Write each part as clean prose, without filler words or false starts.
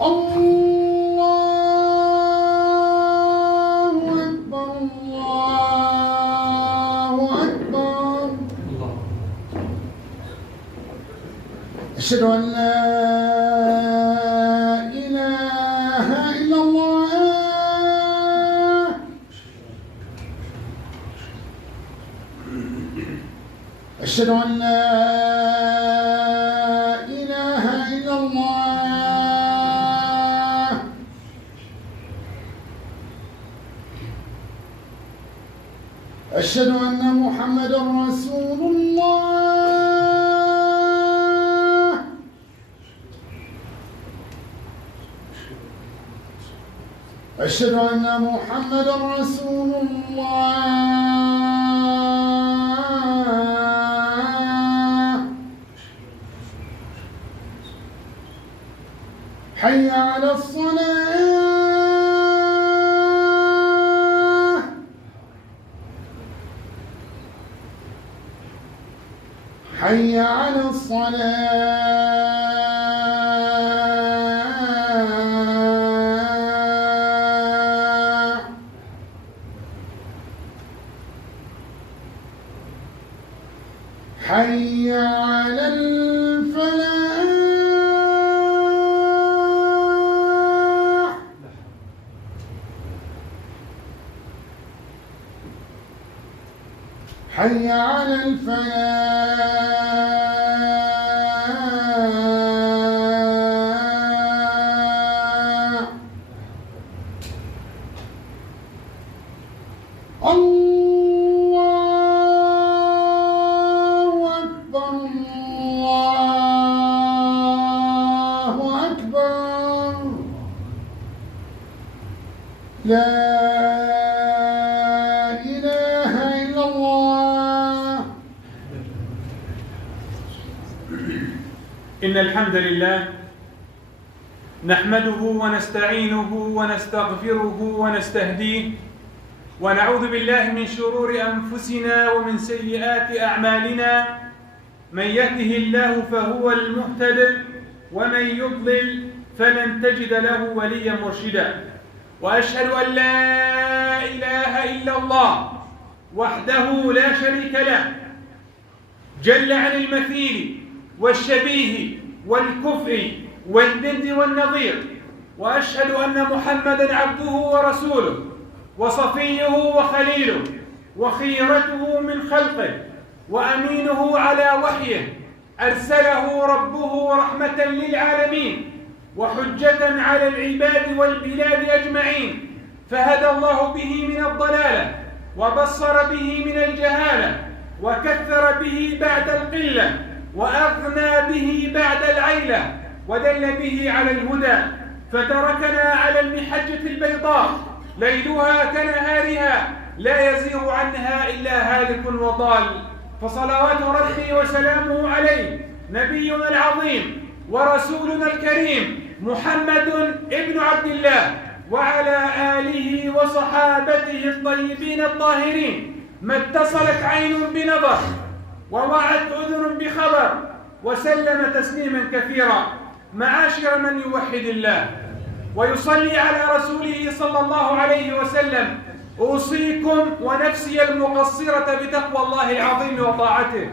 الله أكبر الله أكبر. أشهد أن لا إله إلا الله. أشهد أن لا إله إلا الله. أشهد أن محمدًا رسول الله. أشهد أن محمدًا رسول الله. حي على الصلاة. حي على الصلاة. حي على الفلاح. حي على الفلاح. الله أكبر الله أكبر. لا إله إلا الله. إن الحمد لله نحمده ونستعينه ونستغفره ونستهديه ونعوذ بالله من شرور أنفسنا ومن سيئات أعمالنا. من يهده الله فهو المهتد ومن يضلل فلن تجد له وليا مرشدا. وأشهد أن لا إله إلا الله وحده لا شريك له جل عن المثيل والشبيه والكفء والند والنظير. وأشهد أن محمدًا عبده ورسوله وصفيه وخليله وخيرته من خلقه وأمينه على وحيه. أرسله ربه رحمة للعالمين وحجة على العباد والبلاد أجمعين. فهدى الله به من الضلالة وبصر به من الجهالة وكثر به بعد القلة وأغنى به بعد العيلة ودل به على الهدى. فتركنا على المحجة البيضاء ليلها كنهارها لا يزيغ عنها إلا هالك وضال. فصلوات ربي وسلامه عليه نبينا العظيم ورسولنا الكريم محمد ابن عبد الله وعلى آله وصحابته الطيبين الطاهرين. ما اتصلت عين بنظر ووعت أذن بخبر وسلم تسليما كثيرا. معاشر من يوحد الله ويصلي على رسوله صلى الله عليه وسلم، أوصيكم ونفسي المقصرة بتقوى الله العظيم وطاعته،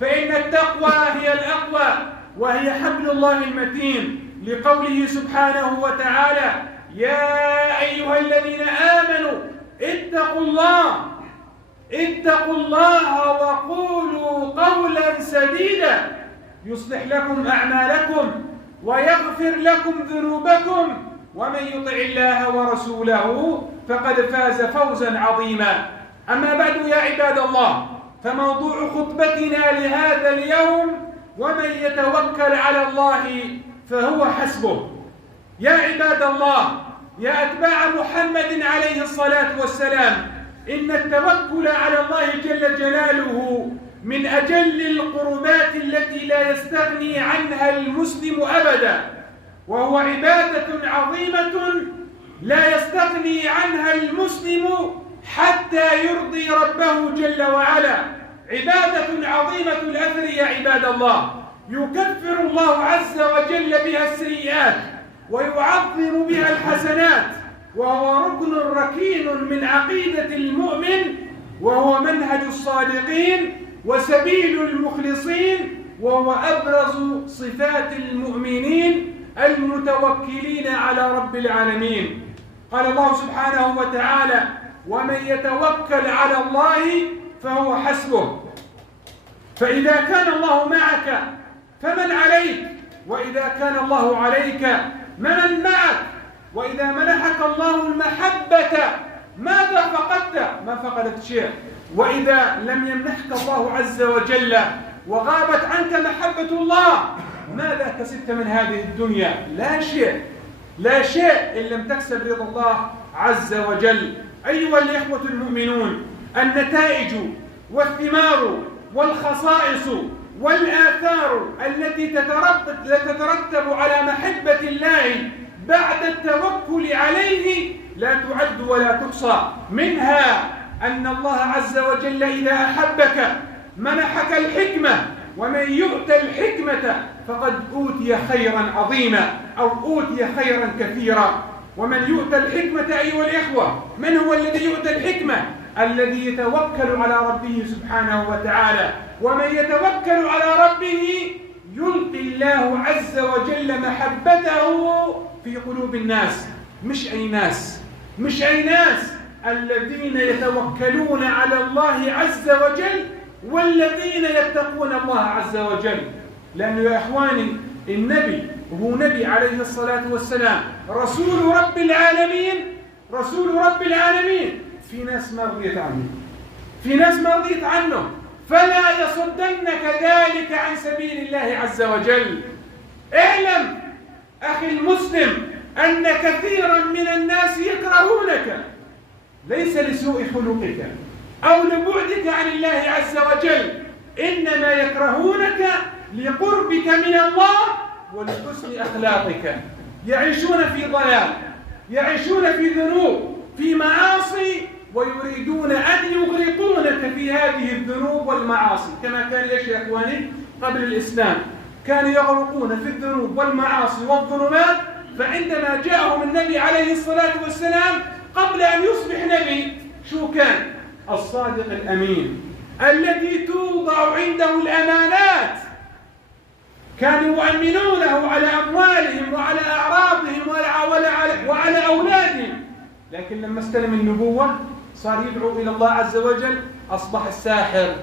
فإن التقوى هي الأقوى وهي حبل الله المتين، لقوله سبحانه وتعالى: يا أيها الذين آمنوا اتقوا الله وقولوا قولا سديدا يصلح لكم أعمالكم ويغفر لكم ذنوبكم ومن يطع الله ورسوله فقد فاز فوزا عظيما. أما بعد يا عباد الله، فموضوع خطبتنا لهذا اليوم: ومن يتوكل على الله فهو حسبه. يا عباد الله، يا أتباع محمد عليه الصلاة والسلام، إن التوكل على الله جل جلاله من أجل القربات التي لا يستغني عنها المسلم أبدا، وهو عبادة عظيمة لا يستغني عنها المسلم حتى يرضي ربه جل وعلا. عبادة عظيمة الأثر يا عباد الله، يكفر الله عز وجل بها السيئات ويعظم بها الحسنات، وهو ركن ركين من عقيدة المؤمن، وهو منهج الصادقين وسبيل المخلصين، وهو أبرز صفات المؤمنين المتوكلين على رب العالمين. قال الله سبحانه وتعالى: ومن يتوكل على الله فهو حسبه. فإذا كان الله معك فمن عليك؟ وإذا كان الله عليك فمن معك؟ وإذا منحك الله المحبة ماذا فقدت؟ ما فقدت شيء. وإذا لم يمنحك الله عز وجل وغابت عنك محبة الله ماذا كسبت من هذه الدنيا؟ لا شيء، لا شيء إن لم تكسب رضا الله عز وجل. أيها الإخوة المؤمنون، النتائج والثمار والخصائص والآثار التي تترتب على محبة الله بعد التوكل عليه لا تعد ولا تحصى. منها أن الله عز وجل إذا أحبك منحك الحكمة، ومن يؤت الحكمة فقد أوتي خيرا عظيما أو أوتي خيرا كثيرا. ومن يؤت الحكمة أيها الإخوة، من هو الذي يؤتى الحكمة؟ الذي يتوكل على ربه سبحانه وتعالى. ومن يتوكل على ربه يلقي الله عز وجل محبته في قلوب الناس. مش أي ناس، مش أي ناس، الذين يتوكلون على الله عز وجل والذين يتقون الله عز وجل. لأنه يا إخواني النبي هو نبي عليه الصلاة والسلام، رسول رب العالمين، رسول رب العالمين. في ناس ما رضيت عنه، في ناس ما رضيت عنه، فلا يصدنك ذلك عن سبيل الله عز وجل. اعلم أخي المسلم أن كثيرا من الناس يكرهونك ليس لسوء خلقك أو لبعدك عن الله عز وجل، إنما يكرهونك لقربك من الله ولحسن أخلاقك. يعيشون في ضلال، يعيشون في ذنوب، في معاصي، ويريدون أن يغرقونك في هذه الذنوب والمعاصي. كما كان يا إخواني قبل الإسلام، كانوا يغرقون في الذنوب والمعاصي والظلمات. فعندما جاءهم النبي عليه الصلاة والسلام قبل أن يصبح نبي، شو كان؟ الصادق الأمين الذي توضع عنده الأمانات. كانوا يؤمنونه على أموالهم وعلى أعراضهم وعلى أولادهم. لكن لما استلم النبوة صار يدعو إلى الله عز وجل، أصبح الساحر،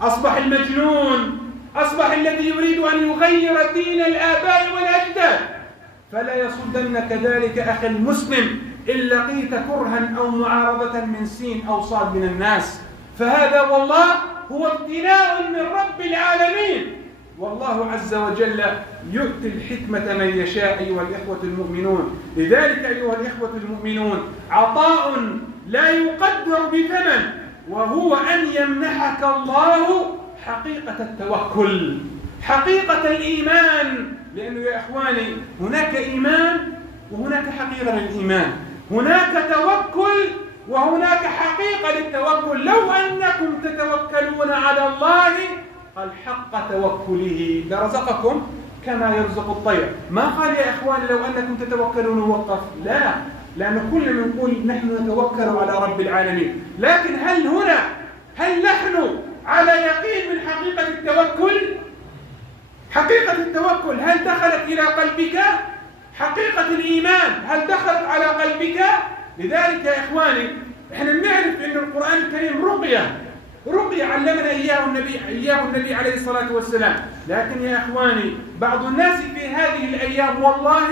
أصبح المجنون، أصبح الذي يريد أن يغير دين الآباء والأجداد. فلا يصدنك ذلك أخي المسلم إن لقيت كرها أو معارضة من سين أو صاد من الناس. فهذا والله هو ابتلاء من رب العالمين، والله عز وجل يؤتي الحكمة من يشاء أيها الإخوة المؤمنون. لذلك أيها الإخوة المؤمنون عطاء لا يقدر بثمن، وهو أن يمنحك الله حقيقة التوكل، حقيقة الإيمان. لأنه يا إخواني هناك إيمان وهناك حقيقة للإيمان، هناك توكل وهناك حقيقة للتوكل. لو أنكم تتوكلون على الله الحق توكله لرزقكم كما يرزق الطير. ما قال يا إخواني لو أنكم تتوكلون وقف، لا، لأن كل من يقول نحن نتوكل على رب العالمين. لكن هل نحن على يقين من حقيقة التوكل؟ حقيقة التوكل هل دخلت إلى قلبك؟ حقيقة الإيمان هل دخلت على قلبك؟ لذلك يا إخواني احنا نعرف أن القرآن الكريم رقية علمنا إياه النبي عليه الصلاة والسلام. لكن يا إخواني بعض الناس في هذه الأيام والله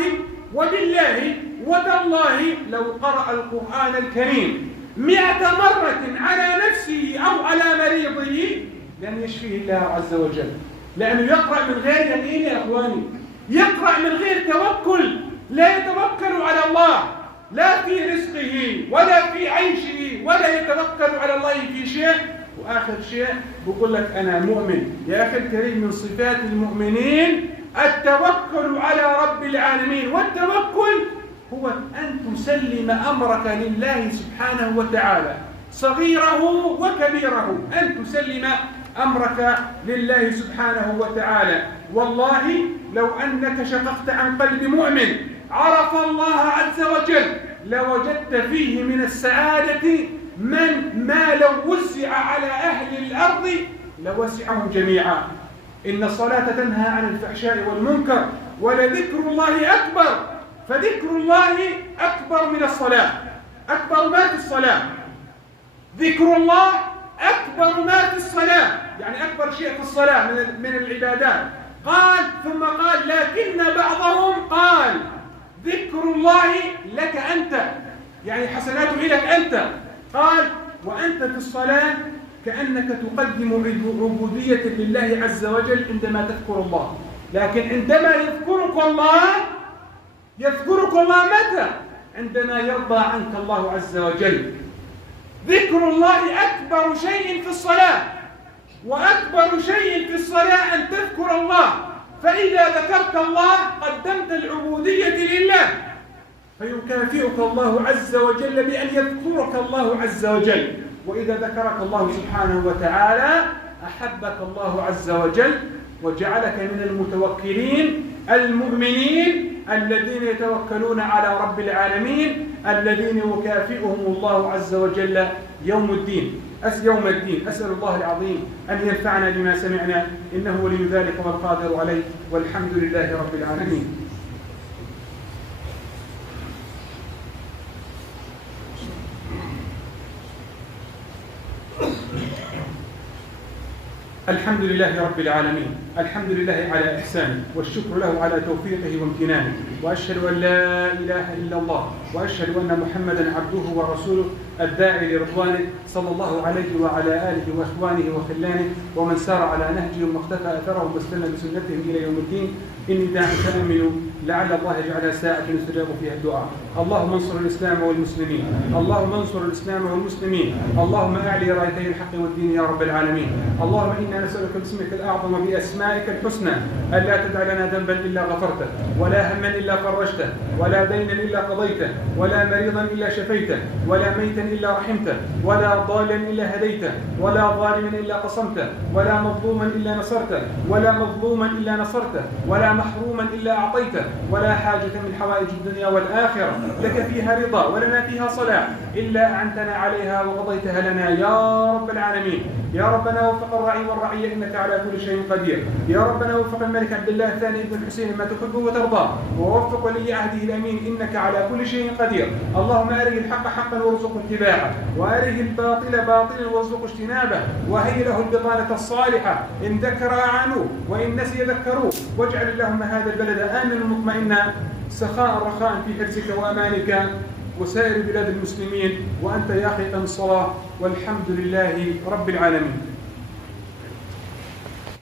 وبالله وتالله لو قرأ القرآن الكريم 100 مرة على نفسه أو على مريضه لن يشفيه الله عز وجل. لأنه يقرأ من غير يقين يا إخواني، يقرأ من غير توكل، لا يتوكل على الله لا في رزقه ولا في عيشه، ولا يتوكل على الله في شيء. وآخر شيء بقول لك أنا مؤمن. يا أخي الكريم من صفات المؤمنين التوكل على رب العالمين. والتوكل هو أن تسلم أمرك لله سبحانه وتعالى، صغيره وكبيره، أن تسلم أمرك لله سبحانه وتعالى. والله لو أنك شققت عن قلب مؤمن عرف الله عز وجل لوجدت فيه من السعادة ما لو وزع على أهل الأرض لوسعهم جميعا. إن الصلاة تنهى عن الفحشاء والمنكر ولذكر الله أكبر، فذكر الله أكبر من الصلاة، أكبر ما في الصلاة. ذكر الله أكبر ما في الصلاة، يعني أكبر شيء في الصلاة من العبادات. قال ثم قال لكن بعضهم قال ذكر الله لك أنت، يعني حسناته لك أنت. قال وأنت في الصلاة كأنك تقدم عبودية لله عز وجل عندما تذكر الله، لكن عندما يذكرك الله متى؟ عندما يرضى عنك الله عز وجل. ذكر الله أكبر شيء في الصلاة، وأكبر شيء في الصلاة أن تذكر الله، فإذا ذكرت الله قدمت العبودية لله، فيكافئك الله عز وجل بأن يذكرك الله عز وجل. وإذا ذكرك الله سبحانه وتعالى أحبك الله عز وجل وجعلك من المتوكلين المؤمنين الذين يتوكلون على رب العالمين، الذين يكافئهم الله عز وجل يوم الدين. أسأل الله العظيم أن ينفعنا بما سمعنا، إنه ولي ذلك والقادر عليه، والحمد لله رب العالمين. الحمد لله رب العالمين، الحمد لله على إحسانه، والشكر له على توفيقه وامتنانه، وأشهد أن لا إله إلا الله، وأشهد أن محمدا عبده ورسوله الداعي لرضوانه، صلى الله عليه وعلى آله وإخوانه وخلانه ومن سار على نهجهم واختفى أثرهم واستنى بسنتهم إلى يوم الدين. إني داع تأمن لعل الله يجعل ساعة يستجاب فيها الدعاء. اللهم انصر الإسلام والمسلمين، اللهم انصر الإسلام والمسلمين، اللهم أعلي رايتي الحق والدين يا رب العالمين. اللهم إنا نسألك باسمك الأعظم وبأسمائك الحسنى ألا تدع لنا ذنبا إلا غفرته، ولا هما إلا فرجته، ولا دينا إلا قضيته، ولا مريضا إلا شفيته، ولا ميتا إلا رحمته، ولا ضالا إلا هديته، ولا ظالما إلا قصمته، ولا مظلوما إلا نصرته، ولا مظلوما إلا نصرته، ولا محروما إلا أعطيته، ولا حاجة من حوائج الدنيا والآخرة لك فيها رضا ولنا فيها صلاح إلا أعنتنا عليها وقضيتها لنا يا رب العالمين. يا ربنا وفق الراعي والرعية إنك على كل شيء قدير. يا ربنا وفق الملك عبد الله الثاني بن الحسين ما تحبه وترضاه، ووفق ولي عهده الأمين إنك على كل شيء قدير. اللهم أره الحق حقا وارزقه اتباعه، وأره الباطل باطلا وارزقه اجتنابه، وهي له البطانة الصالحة إن ذكر عنه وإن نسي ذكروه. واجعل اللهم هذا البلد آمنا مطمئنا سخاء رخاء في حرزك وأمانك وسائر بلاد المسلمين، وأنت يا أخي الصلاة، والحمد لله رب العالمين.